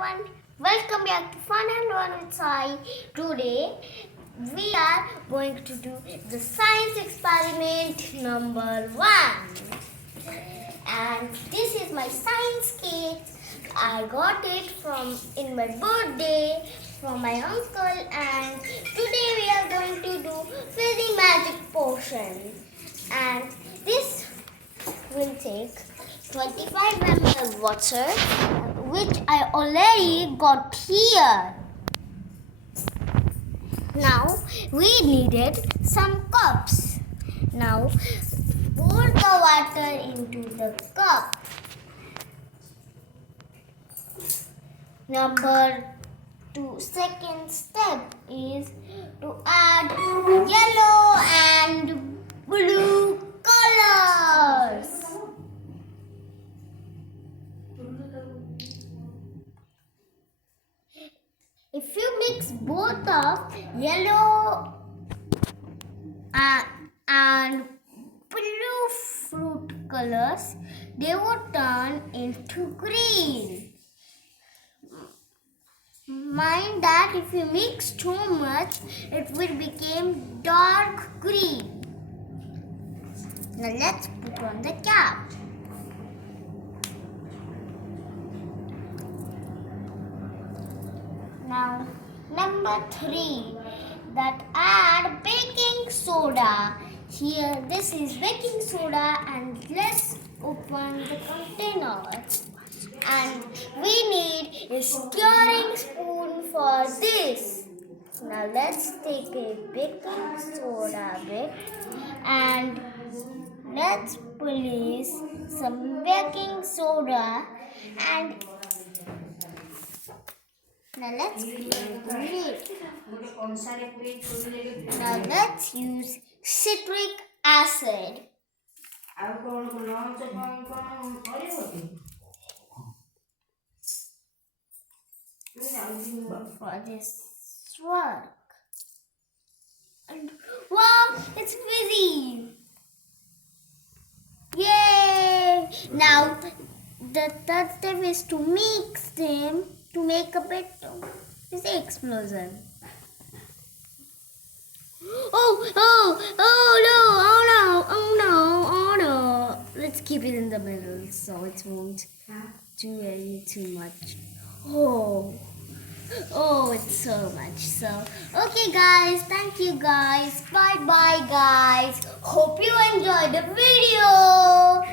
everyone, welcome back to Fun and Run with Sai. Today we are going to do the science experiment number 1. And this is my science kit. I got it from in my birthday from my uncle, and today we are going to do fizzy magic potion. And this will take 25 ml water, which I already got here. Now we needed some cups. Now pour the water into the cup. Second step is to add yellow and blue colors. If you mix both of yellow and blue fruit colors, they would turn into green. Mind that if you mix too much, it will become dark green. Now let's put on the cap. Now, number 3, that add baking soda. Here, this is baking soda, and let's open the container. And we need a stirring spoon for this. Now, let's take a baking soda bit and let's place some baking soda and now let's clean the lid. Now let's use citric acid. For this work. And wow, it's fizzy! Yay! Now the third step is to mix them to make a bit of fizzy explosion. Oh no. Let's keep it in the middle so it won't do too much. Oh, it's so much. So, okay guys, thank you guys. Bye guys. Hope you enjoyed the video.